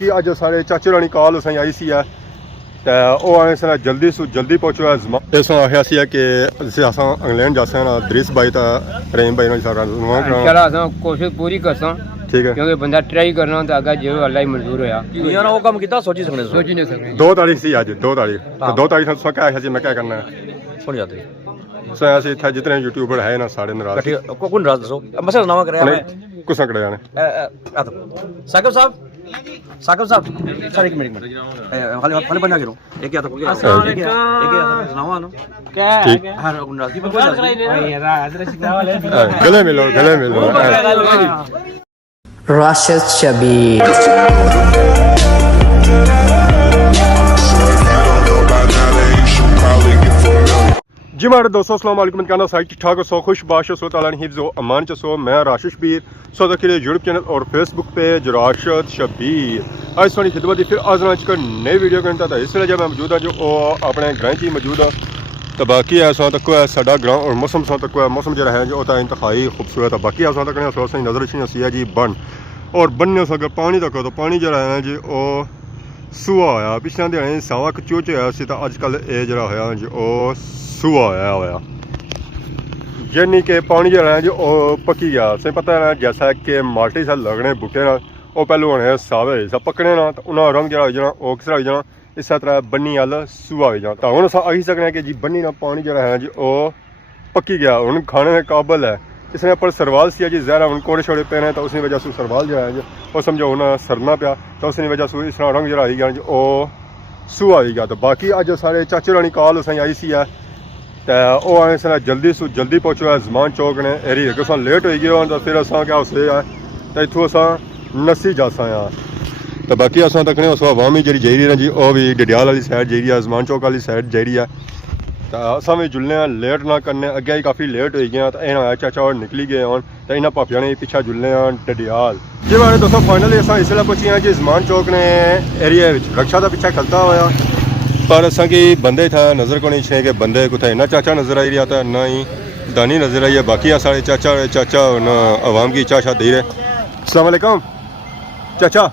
कि अज सारे चाचे रानी कॉल असें आई सी ते ओह् आने से जल्दी सु जल्दी पहुंचो इस आखिया सी कि अस इंग्लैंड जासे ना इदरीस भाई ता रहीम भाई इंशाल्लाह अस कोशिश पूरी करसा ठीक है क्योंकि बंदा ट्राई करना तो अगर जो अल्लाह ही मंजूर होया यार वो काम कितना सोच नहीं सकते 2 तारीख सी अज 2 तारीख तो 2 तारीख तुस क्या आखिया सी मैं क्या करना है सुन जाते सो ऐसे इतना जितने यूट्यूबर है ना सारे नाराज कौन नाराज दसो मसला नामा करे कुछ ना करे जाने साकिब साहब सर एक मिनट खाली बना करो एक क्या था एक क्या सुनाओ ना क्या है हर नाराजगी पर कोई गले मिलो Rashid Shabir जी मारे दोस्तों अस्सलाम वालेकुम कहना साइड ठीक ठाक सो खुश बाश सो ताला हिफ्ज़ो अमान च सो मैं राशिद शबीर सो देखिए यूट्यूब चैनल और फेसबुक पेज राशिद शबीर आज सोनी खिदमत फिर आज कर नई वीडियो करता था इसलिए जब मैं मौजूद हाँ जो अपने ग्रां च मौजूद हाँ तो बाकी ऐसा तक है साडा ग्रां और मौसम सो तक मौसम जो है जो इंतहाई खूबसूरत है बाकी ऐसा तक नज़र सी है जी बन और बनने से अगर पानी तक तो पानी जो है जी सूआ होया पिछले दिहाड़े सावा चोच होया सी तो अजकल ये जो होया जी सूआ होया यानी कि पानी जो है जी पकी गया से पता है जैसा कि माल्टी से लगने बूटे ना वो पहलू होने सावे सा पकने ना तो उन्होंने रंग जो हो जाना वो किस तरह हो जाना इस तरह बन्नी अल सूआ हो जाना तो हूँ अस आखी सकते कि जी बन्नी ना पानी जो है जी वो पकी गया हूँ खाने के काबल है इसने पर सरवाल सी जी जहरा हूँ कोड़े छोड़े पे तो उसी वजह से सरवाल जो है जी वो समझो हूँ सरना पाया तो उसी वजह से इस तरह रंग जो आई गया जी वो सूआ आई गया तो बाकी अज सारे चाचे रानी कॉल असें आई सी तो आने से जल्दी सु जल्दी पहुंचो जमान चौक ने एरी अगर लेट हो गए तो फिर असा क्या उसे है तो इतों अस नसी जासा तो बाकी अस तकने उस अवामी जी जाइए ना जी वो भी डडियाल वाली साइड जाइए जमान चौक वाली साइड जाइए तो असा भी जुलने लेट ना करने अगे ही काफ़ी लेट हो गए तो इन्हें चाचा और निकली गए हैं तो इन्हें पापिया ने पिछा जुलने डडियाल जी बारे दोस्तों फाइनली अस इसलिए पहुंचे हैं जी जमान चौक ने एरिया रक्षा का पिछा खलता हुआ पर असा की बंदे था नज़र को नहीं छे कि बंदे कुछ इन्ना चाचा नज़र आई रहा था ना ही दानी नज़र आई है बाकी सारे चाचा न अवाम की चाचा दे रहे अस्सलाम वालेकुम चाचा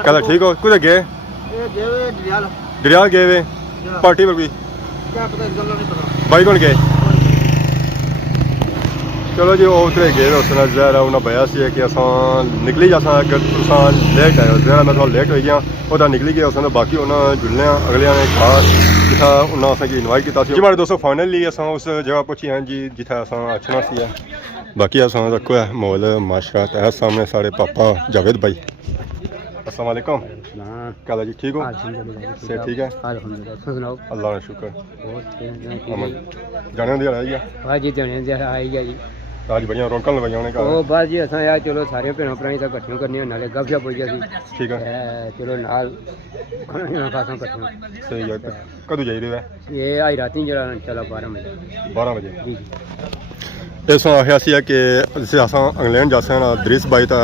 क्या ठीक हो कुछ गए डरियाल गए वे पार्टी पर भी भाई कौन गए चलो जी वो उतरे गए उस जहरा उन्हें बया सी कि अस निकली जासा अगर तुम लेट आए जहरा मैं थोड़ा लेट हो गया वो निकली गया उस बाकी उन्हें जुलने अगले ने खास जिथा उन्हें असें इनवाइट किया जी हमारे दोस्तों फाइनली अस उस जगह पहुंची हैं जी जिथे अस अच्छना सी बाकी अस रखो है माहौल माशरा है सामने सारे पापा जावेद भाई अस्सलाम वालेकुम क्या जी ठीक हो से ठीक है अल्लाह का शुक्र जाने दिहाड़ा जी आज बड़िया रौनक लवाइया उन्हें ओ बस जी असा यार चलो सारे भैन भरा तो कट्ठियां करनियां नाले गपशप होई जासी ठीक है चलो नाल खाना खासा कट्ठियां सही है कदों जाई रहे ये आज राती जरा इंशाल्लाह 12 बजे जी इस आखिया सी कि अस इंग्लैंड जासे ना इदरीस भाई ता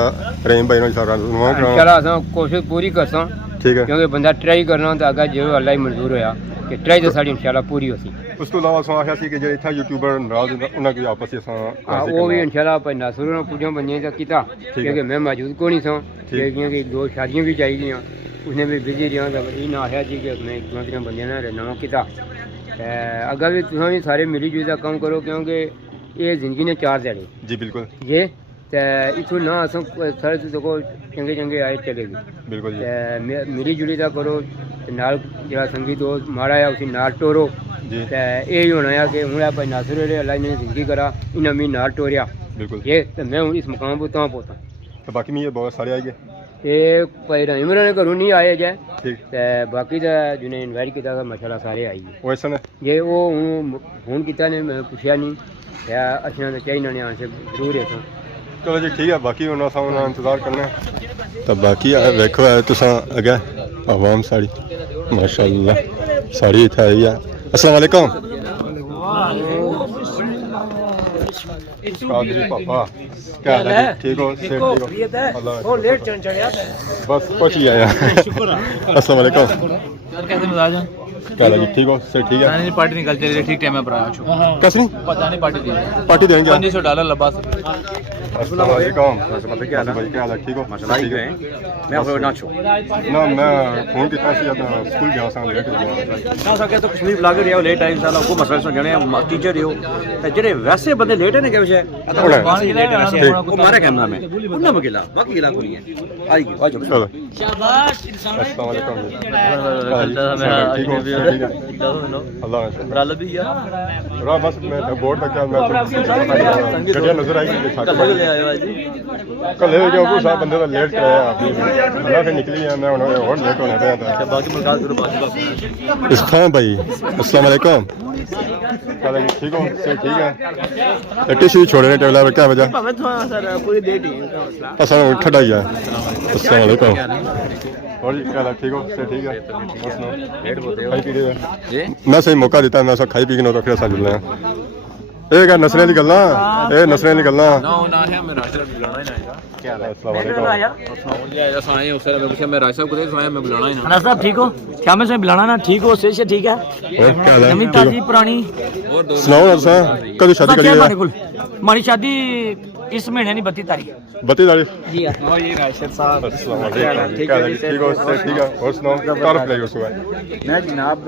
रहीम भाई इंशाल्लाह अस कोशिश पूरी करसा ठीक है क्योंकि बंदा ट्राई करना तो अगर जो अल्लाह ही मंजूर होया कि ट्राई तो साड़ी इंशाल्लाह पूरी होसी उस तो अलावा अस आखिया सी कि जो इतना यूट्यूबर नाराज उन्हें की आपस में वो भी इंशाल्लाह पर नासुर ने पूजा बनिए तो किया क्योंकि मैं मौजूद को नहीं सा कि 2 शादियां भी चाहिए उसने भी बिजी रहा तो इन्हें आखिया जी कि मैं 2-3 बंदे ने नवा किया अगर भी तुम भी सारे मिली जुली काम करो क्योंकि ये जिंदगी ने 4 दिहाड़े जी बिल्कुल ये इतों ना अस सारे देखो चंगे चंगे आए चलेगी बिल्कुल मिली जुली का करो नाल जो संगी दोस्त माड़ा है उसी नाल टोरो यही होना है कि हूँ आप नासुर अल्लाह ने जिंदगी करा इन्हें मी नाल टोरिया बिल्कुल ये तो मैं हूँ इस मकाम पर तां पहुँचा तो बाकी मैं ये बहुत सारे आए गए ये भाई रहीम ने घरों नहीं आए गए बाकी तो जिन्हें इन्वाइट किया माशाल्लाह सारे आई वैसे ये वो फोन किया ने मैं पूछा नहीं अच्छा तो चाहिए ने आने से जरूर है चलो जी ठीक है बाकी उन्हें इंतजार करना तो बाकी देखो है तुस अगे आवाम साड़ी माशाल्लाह साड़ी इतना आई है अस्सलाम वालेकुम पापा क्या हाल है ठीक हो सेठ ठीक हो अल्लाह लेट बस पहुंच गया अस्सलाम वालेकुम कैसे मिजाज है क्या लगी ठीक हो सर ठीक है नहीं पार्टी निकल चली ठीक टाइम में पर आया छु कैसे नहीं पता नहीं पार्टी देंगे $500 लबा अस्सलाम वालेकुम क्या हाल है ठीक हो माशाल्लाह ठीक है मैं आपको ना छु ना मैं फोन किया सी स्कूल गया सा लेट ना सके तो कश्मीर ब्लॉगर रहो लेट टाइम साला को मसला सो जने टीचर रहो ते जेडे वैसे बंदे लेट है ना के विषय कौन की लेट वैसे वो मारे कैमरा में उन्ना मगिला बाकी गिला को नहीं है आई की आज शाबाश अस्सलाम वालेकुम अल्लाह ब्राल भी यार रा बस मैं बोर्ड तक मैं गड्डियां नजर आई ले आयो जी कल जो को साहब बंदे दा लेट कराया आपने अल्लाह से निकली है मैं और लेट होने पे था बाकी मुलाकात करो बाकी इस्लाम भाई अस्सलाम वालेकुम क्या लगी ठीक हो सर ठीक है टिश्यू छोड़े ने टेबल पे क्या वजह सर पूरी डेट ही का मसला असल ठंडा ही है अस्सलाम वालेकुम और जी क्या ठीक हो सर ठीक है लेट होते हो खाई पी रहे जी मैं सही मौका देता मैं खाई पी के तो फिर असा जुलने ਇਹ ਕਾ ਨਸਲੇ ਦੀ ਗੱਲਾਂ ਇਹ ਨਸਲੇ ਦੀ ਗੱਲਾਂ ना ना है मैं राशद बुलाना ही ना आएगा क्या हाल है अस्सलाम वालेकुम यार सुनाए उस तरह मैं पूछा मैं राशद को दे सुनाया मैं बुलाना ही ना अना साहब ठीक हो क्या मैं बुलाना ना ठीक हो से ठीक है और क्या हाल है नवी ताजी पुरानी और दो सुनाओ ना सर कभी शादी करी है हमारी शादी इस महीने नहीं 32 तारीख 32 तारीख जी ओ ये राशद साहब अस्सलाम वालेकुम ठीक हो सर ठीक है और सुनाओ तारुफ ले उसको मैं जनाब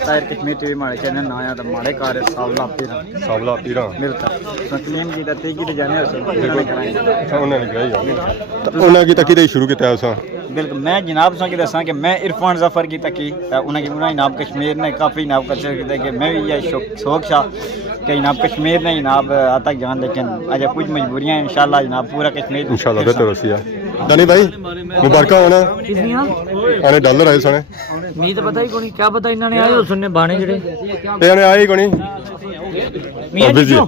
ताहिर कश्मीर टीवी मारे चैनल ना आया तो मारे कार सावला पीरा सावला पीरा मिलता तस्लीम जी दते की जाने अच्छा उन्हें निकलाई तो उन्हें की तकी शुरू किया उसा बिल्कुल मैं जनाब सा की दसा कि मैं इरफान जफर की तकी उन्हें की उन्हें इनाम कश्मीर ने काफ़ी इनाम कर कि मैं भी ये शौक शा कि जनाब कश्मीर ने जनाब आता जान लेकिन आज कुछ मजबूरियाँ इंशाल्लाह जनाब पूरा कश्मीर इंशाल्लाह बेहतर होसी है दानी भाई मुबारक होना आने डॉलर आए सने नहीं तो पता ही कोनी क्या पता इन्होंने आए हो सुनने बाणे जड़े याने आए कोनी मियां जी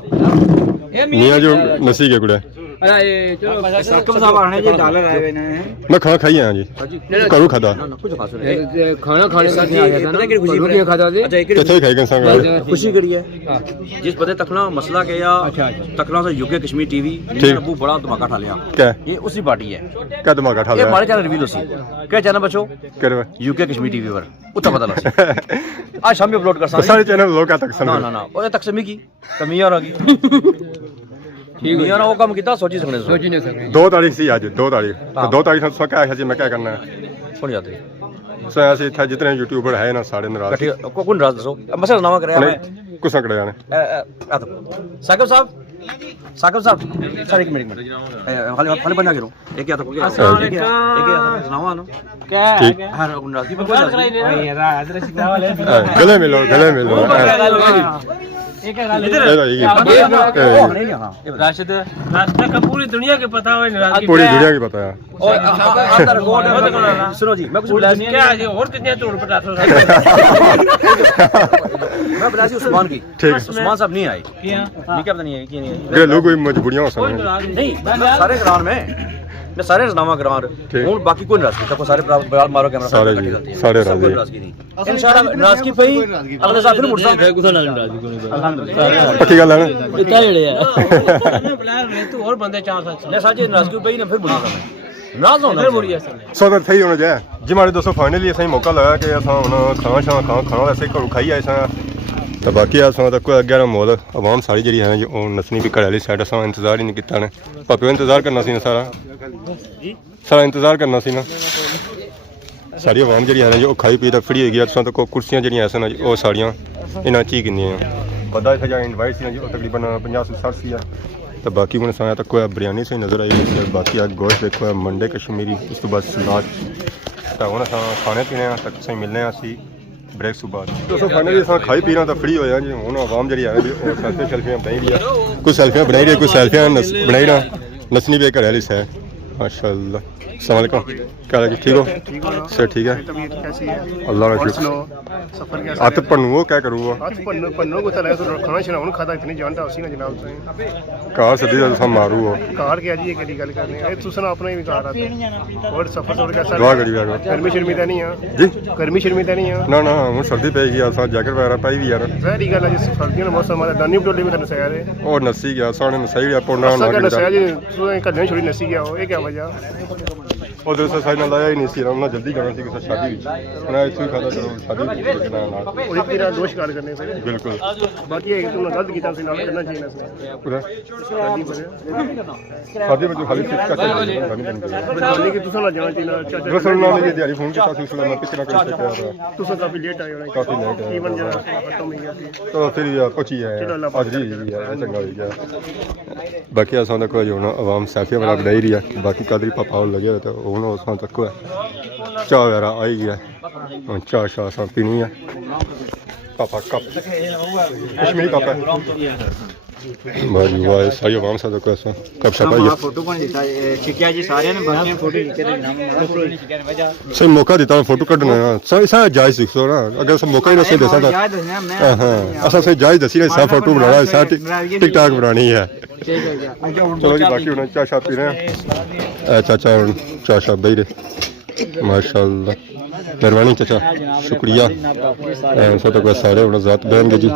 मियां जो नसी के कुड़े चलो साकब साहब आने जी डॉलर आए हुए हैं मैं खाना खाई आया जी करू खादा कुछ खाना खाने का नहीं आ गया था ना खुशी में खाता थे किथे खाई गए संग खुशी करी है जिस बंदे तकना मसला के या तकना से यूके कश्मीर टीवी ने अबू बड़ा धमाका उठा लिया क्या ये उसी पार्टी है क्या धमाका उठा ये लिया हमारे चैनल रिवील होसी क्या चैनल बच्चों करे यूके कश्मीर टीवी पर उतना पता लगा आज शाम में अपलोड कर सकते सारे चैनल लोग तक ना ना ना और तकसीमी की कमी और होगी ठीक है यार वो काम कितना सोच नहीं सकते 2 तारीख सी आज 2 तारीख तो 2 तारीख से क्या है जी मैं क्या करना है कौन जाते सो ऐसे था जितने यूट्यूबर है ना सारे नाराज कौन राज दसो मसला नामा करे कुछ ना करे जाने साकिब साहब सर एक मिनट खाली बंदा करो एक क्या तो एक सुनाओ ना क्या हर नाराज की कोई गले मिलो राशिद रास्ता का पूरी दुनिया के पता हो पूरी दुनिया की पता है सुनो जी मैं कुछ क्या और कितने तोड़ पटा मैं बता उस्मान की ठीक उस्मान साहब नहीं आए क्या पता नहीं है कि नहीं ये लोग कोई मजबूरियां हो सकती हैं नहीं सारे ग्राउंड में मैं सारे नामा ग्राउंड हूं बाकी कोई नाराज देखो सारे मारो कैमरा सारे जी सारे राजी इंशाल्लाह नाराज की पई अगले साल फिर मुड़ सा अच्छी गल है ना इतना जड़े है तू और बंदे चार साथ ने साजे नाराज की पई ना फिर बुला नाराज होना फिर बुरी असल सौदा सही होना चाहिए जी हमारे दोस्तों फाइनली असाई मौका लगा कि असां हुन खाना वैसे घरों खाई आए सा तो बाकी असां तक अग्गे ना मोल आवाम सारी जी है जो नसनी भी घर वाली साइड असां इंतजार ही नहीं किया ने भापे इंतजार करना सी ना सारा इंतजार करना सी ना सारी आवाम जी है जो खाई पी तो फ्री हो गई असां तो कुर्सियां जी ऐसा वो सारियां इन्हां ची किन्नियां बड़ा इतना इनवाइट सी जो तकरीबन 50-60 सी तो बाकी हूँ असां तक बिरयानी सही नज़र आई बाकी गोश्त देखो मंडे कश्मीरी उस तो बाद सलाद तो हूँ असां खाने पीने तक सही मिलने असी ब्रेक तो बाद दोस्तों फाइनली असां खाई पी रहे तो फ्री होया जी हूँ आवाम जी है सेल्फियां बनाई रही है कुछ सेल्फियां बनाई रही है कुछ सेल्फियां बनाई ना नसनी भी घर वाली है माशाअल्लाह अस्सलाम वालेकुम क्या लगी ठीक हो सर ठीक है अल्लाह का शुक्र हाथ पन्नू क्या करूँ कार सदी मारू हो कार क्या जी केड़ी गल करनी है तुसन अपना ही कार आते और सफर थोड़ा कैसा दुआ करी यार गर्मी शर्मी तो नहीं है जी गर्मी शर्मी तो नहीं है ना ना हूँ सर्दी पेगी असां जैकेट वगैरह पाई भी यार सारी गल है जिस सर्दियों का मौसम है दानी टोली में नसाया रे और नसी गया साने नसाई गया पोना नसाया जी तू कन्ने छोड़ी नसी गया हो ये क्या वजह उधर से साइड लाया ही नहीं सी ना जल्दी जाना सी किसी शादी मैं इस खाता चलो शादी ना ਉਹੀ ਤੇਰਾ ਦੋਸ਼ ਕਰ ਕਰਨੇ ਸੇ बिल्कुल ਬਾਕੀ ਇਹ ਕਿ ਤੂੰ ਗਲਤ ਕੀਤਾ ਸੀ ਨਾਲ ਕਰਨਾ ਚਾਹੀਦਾ ਸੀ शादी में जो खाली फिट का ਬਤਾਉਣੀ ਕਿ ਤੁਸੀਂ ਨਾ ਜਾਣਾ ਚਾਹੀਦਾ ਚਾਚਾ रसूल ने ये दिहाड़ी फोन किया था उसने मैं पिछला कर सकता था ਤੁਸੀਂ ਕਾਫੀ ਲੇਟ ਆਏ ਹੋਣਾ काफी लेट है ਈਵਨ ਜਿਹੜਾ ਖਤਮ ਹੋ ਗਿਆ ਸੀ तो फिर यार पहुंची है आज जी है चंगा हो गया बाकी असां तक जो ना आवाम साफिया वाला बढ़ाई रही है बाकी कादरी पापा लगे तो उन असां तक चाह वगैरह आई गया चाह शाह असां पीनी है पापा कप कश्मीरी कप है भाई वाह सही आवाम सा तक असां कप शप आई फोटो कौन देता छिकिया जी सारे ने बाकी फोटो खींचे थे नाम छिकिया ने वजह सही मौका देता फोटो कटना सही सा जायज सिखो ना अगर सब मौका ही ना सही देता था हां असा सही जायज दसी सा फोटो बनाना सा टिकटॉक बनानी है चलो जी बाकी उन्हें चाह शाह पी रहे हैं चाचा चाह शाह बही रहे माशाल्लाह मेहरबानी चाचा शुक्रिया सब तक सारे उन्हें ज़ात बहन जी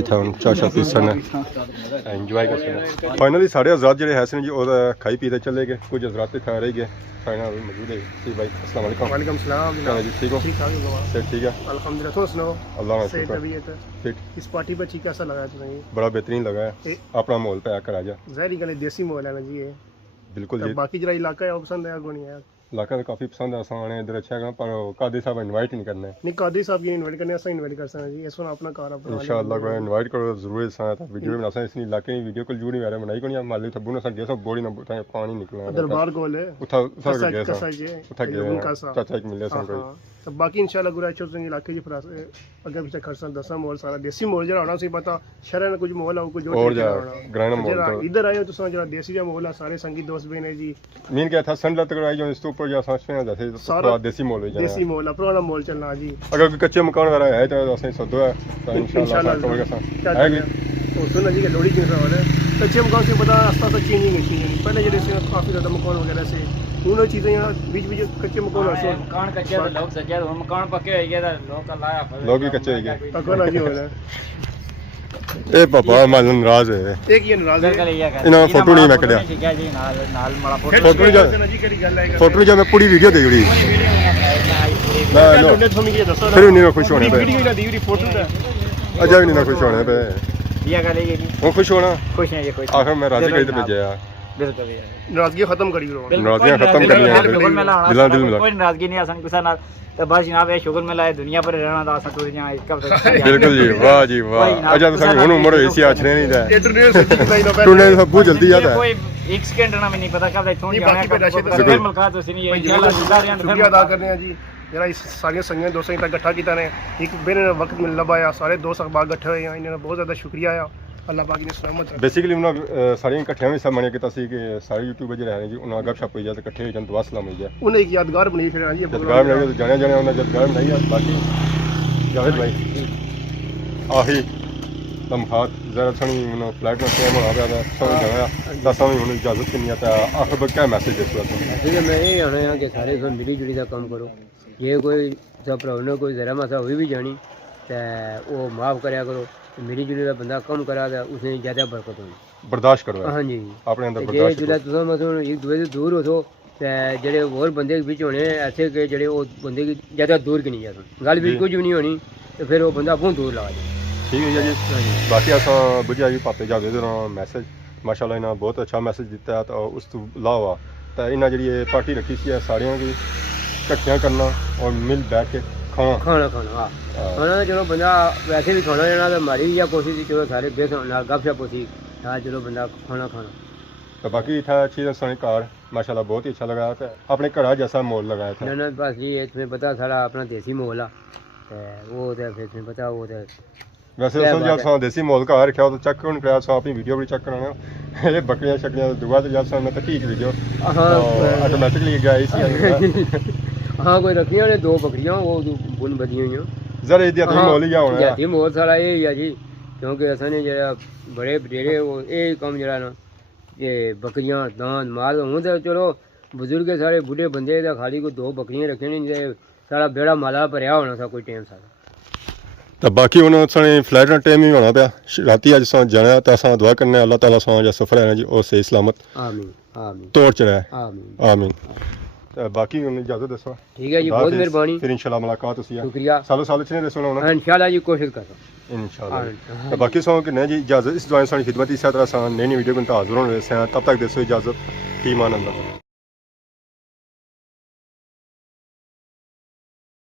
इतना चाह शाह पीसन इंजॉय कर फाइनली सारे आज़ाद जो है जी वो खाई पीते चले गए कुछ हज़रात खा रही गए फाइनल मौजूद है जी भाई अस्सलाम वालेकुम वालेकुम सलाम जी ठीक हो ठीक ठाक हो ठीक है अल्हम्दुलिल्लाह तो सुनाओ अल्लाह सही का तबीयत है फिट इस पार्टी पर ठीक कैसा लगा तुम्हें बड़ा बेहतरीन लगा है अपना माहौल पे आकर आ जा ज़ाहिर गल देसी माहौल है ना जी ये बिल्कुल जी बाकी जरा इलाका है वो पसंद है को नहीं है इलाका तो काफ़ी पसंद है आसान है इधर अच्छा है पर कादी साहब इनवाइट नहीं करना है नहीं कादी साहब की इनवाइट करने ऐसा इनवाइट कर सकते हैं जी इस अपना कार अपना इंशाअल्लाह को इनवाइट करो जरूर साथ वीडियो बना सकते इस इलाके की वीडियो को जरूर नहीं आ रहा बनाई को नहीं माली थब्बू ना गया सब बोरी ना बुता पानी निकलना दरबार गोल है उठा उठा गया कसा जी उठा गया चाचा एक मिले सन कोई तो बाकी इंशाल्लाह गुरा चो संग इलाके जी फरास अगर पीछे खर्चा दसा माहौल सारा देसी माहौल जरा होना सी पता शहर में कुछ माहौल है कुछ जो और जा ग्रामीण माहौल इधर आए हो तो जरा देसी जा माहौल है सारे संगी दोस्त बहन है जी मीन क्या था संडा तक आई जो इस ऊपर जा समझ में जैसे सारा देसी माहौल है देसी माहौल है पुराना माहौल चलना जी अगर कोई कच्चे मकान वगैरह है तो असं सदो है तो इंशाल्लाह कवर का है कि तो सुना जी के लोड़ी के सवाल है कच्चे मकान से पता रास्ता तक चेंजिंग है पहले जैसे काफी ज्यादा मकान वगैरह से उन चीजें यहाँ बीच बीच कच्चे मकान मकान कच्चे तो लोग सच्चे तो मकान पक्के हो गया लोग का लाया लोग भी कच्चे हो गए पक्का ना जी हो रहा है ए पापा मैं नाराज है एक ये नाराज है इना फोटो नहीं मैं कढ़िया ठीक है जी नाल नाल माड़ा फोटो नहीं जा जी केड़ी गल है फोटो नहीं जा मैं पूरी वीडियो दे जुड़ी मैं नो फिर नहीं ना खुश होने पे वीडियो दी वीडियो फोटो दा अजा भी नहीं ना खुश होने पे ये गल है जी वो खुश होना खुश है ये खुश आखिर मैं राजी कहीं तो भेजा यार बिल्कुल नाराजगी खत्म करी करो नाराजियां खत्म करनी है दिल दिल मिला कोई नाराजगी नहीं आसान गुस्सा ना तो बस जनाब ये शुगर में लाए दुनिया पर रहना था आसान टूर जाए इसका बिल्कुल जी वाह अजा तो सारी हुन उम्र होई सी आछने नहीं दा इंटरनेट से नहीं ना तूने सब बहुत जल्दी याद है कोई एक सेकंड ना में नहीं पता कब इथों जाना है मुलाकात हो सी नहीं इंशाल्लाह शुक्रिया अदा करने हैं जी जरा इस सारियां संगियां दोस्तां तक इकट्ठा कीता ने एक बेरे वक्त मिल लबाया सारे दोस्त अखबार इकट्ठे होए हैं इन्होंने बहुत ज़्यादा शुक्रिया है अल्लाह पाक ने सलामत रखे बेसिकली उन्होंने सारियां इकट्ठियां भी सब मने कीता सी कि सारे यूट्यूबर जो रहे जी उन्होंने गपशप होई जाए तो इकट्ठे हो जान दुआ सलाम हो जाए उन्हें एक यादगार बनाई फिर जी यादगार बनाई तो जाने जाने उन्होंने यादगार बनाई है बाकी जावेद भाई आही लम्हात जरा थोड़ी उन्होंने फ्लाइट में टाइम हो गया था समझ आया दसा भी उन्होंने इजाजत नहीं आता आखिर पर क्या मैसेज दे सकता ठीक है मैं ये आना है कि सारे सब मिली जुली का काम करो ये कोई सब प्रॉब्लम कोई जरा मासा हुई भी जानी तो वो माफ़ कराया करो मिली जुली का बंदा कम करा तो उसने ज़्यादा बरकत होगी बर्दाश्त करो हाँ जी अपने अंदर जे बर्दाश्त जुला तुम मतलब एक दूसरे से दूर हो तो जेडे और बंदे के बीच होने ऐसे कि जेडे वो बंदे की ज़्यादा दूर की नहीं जाते गल भी कुछ भी नहीं होनी तो फिर वो बंदा बहुत दूर लगा जाए ठीक है जी बाकी अस बुझा जी पापे जावेद मैसेज माशाल्लाह इन्हें बहुत अच्छा मैसेज दिता है तो उस तो अलावा तो इन्हें जी पार्टी रखी सी सारियों की इकट्ठियां करना और मिल बैठ के खाना खाना हाँ खाना चलो बंदा वैसे भी खाना जाना तो हमारी भी कोशिश थी चलो सारे बेस गपशप होती हाँ चलो बंदा खाना तो बाकी था अच्छी सोनी कार माशाल्लाह बहुत ही अच्छा लगा था अपने घड़ा जैसा मोल लगाया था ना बस ये तुम्हें पता सारा अपना देसी मोल आ वो तो फिर तुम्हें पता वो तो वैसे जब देसी मोल का रखा तो चेक कौन कराया अपनी वीडियो भी चेक कराना ये बकरियां शकरियां दुआ तो जब मैं तो ठीक वीडियो ऑटोमेटिकली गया इसी हाँ कोई रखियां ने दो बकरियां वो बुन बदी हुई जरा ये मोल ही होना है मोल सारा ये ही है जी क्योंकि असां ने जरा बड़े बडेरे वो ये काम जरा ना ये बकरियां दान माल हूँ तो चलो बुजुर्ग सारे बुढ़े बंदे तो खाली को दो बकरियां रखे नहीं सारा बेड़ा माला भरिया होना था कोई टाइम सारा तो बाकी उन्होंने साढ़े फ्लाइट का टाइम ही होना पाया राती अज अस जाना तो अस दुआ करने अल्लाह ताला जो सफर है जी वो सही सलामत आमीन आमीन तोड़ चढ़ाए आमीन आमीन बाकी उन्हें इजाजत दसो ठीक है जी, बहुत मेहरबानी, फिर इंशाल्लाह मुलाकात होसी है शुक्रिया, सालों साल इतने दसो ना इंशाल्लाह जी कोशिश करो इंशाल्लाह। बाकी सो कि जी इजाजत इस दुआ सारी खिदमत इसी तरह सान नई नई वीडियो को हाजिर होने से तब तक दसो इजाजत, ईमान अल्लाह।